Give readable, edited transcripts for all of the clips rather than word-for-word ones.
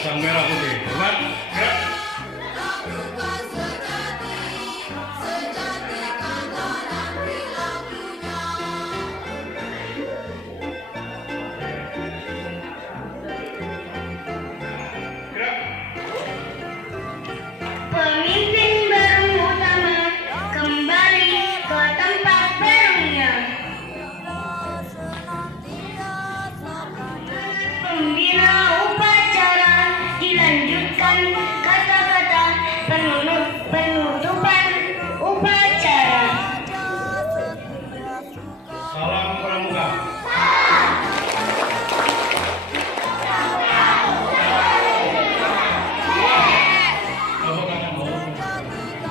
sang merah putih. Hormat. Gerak. Pemimpin baru utama kembali ke tempat barunya. Pembina upacara dilanjutkan kata-kata penutupan upacara. Salam pramuka.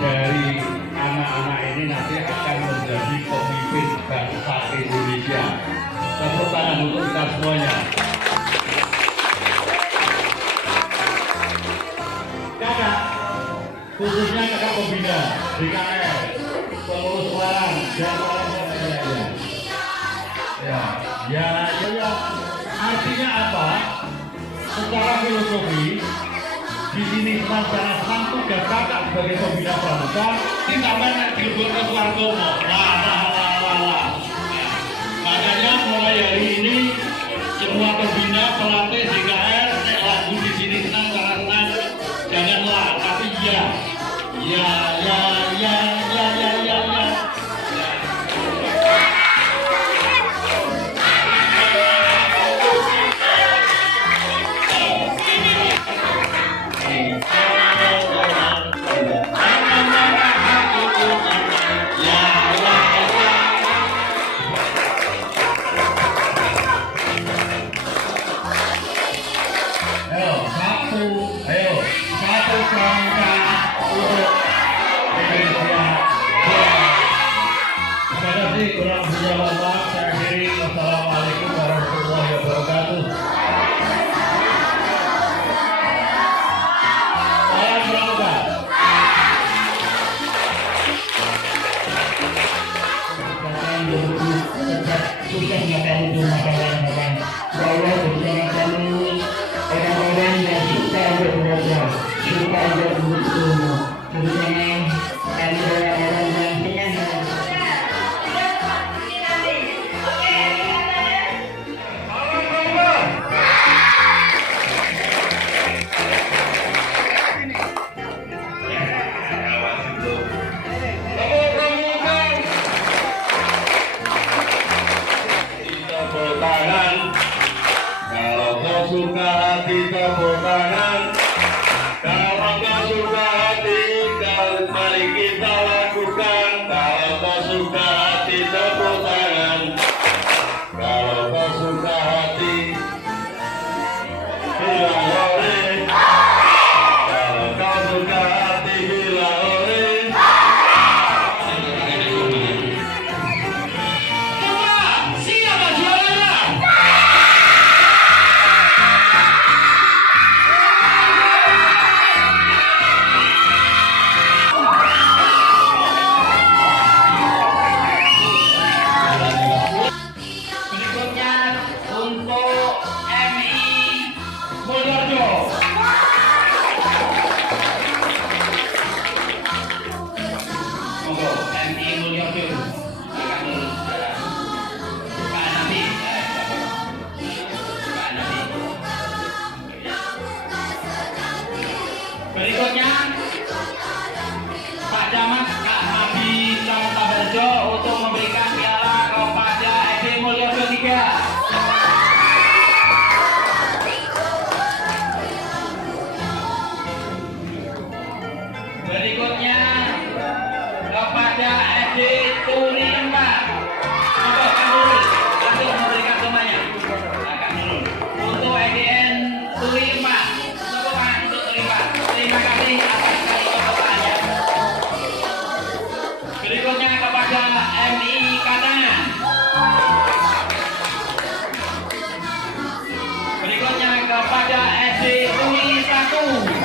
Dari anak-anak ini nanti akan menjadi pemimpin bangsa Indonesia. Tepuk tangan untuk kita semuanya. Kakak, khususnya kakak pembina DKL, pengurus Semarang, dan ya. Artinya apa? Secara filosofi, di sini senang tugas kakak sebagai pembina pramuka. Kita banyak dilebur ke Suartomo. Makanya mulai hari ini semua pembina pelatih DKR lagu di sini senang karena senang. Janganlah, tapi ya. Ayo, satu pramuka untuk Indonesia. Terima kasih, kurang lebihnya mohon maaf. Saya akhiri. Wassalamualaikum warahmatullahi wabarakatuh. Salam pramuka. Sudah nggak untuk masalah-masalah. Bahwa bersama kami orang-orang yang suka berbelajar, suka berilmu, terutama kami orang-orang yang penyayang. Tepuk tangan. Kalau kau suka hati tepuk tangan. Kalau kau suka hati, mari kita lakukan. Kalau kau suka hati tepuk tangan. Kalau kau suka hati, bilang oleh. Kalau kau suka hati, bilang oleh. Siapa juaranya? Berikutnya untuk MI Mulyojo. Monggo MI Mulyojo. Pak Nabi. Berikutnya Pak Camat Kak Nabi Santabarjo untuk memberikan piala kepada SD Mulyojo 3. Berikutnya kepada SD Turi 4. Monggo Kak Nurul langsung memberikan semuanya. Kak Nurul untuk EDN Turi 4. Tepuk tangan untuk Turi 4. Terima kasih atas keikutsertaannya. Berikutnya kepada MI Katangan. Berikutnya kepada SD Turi 1.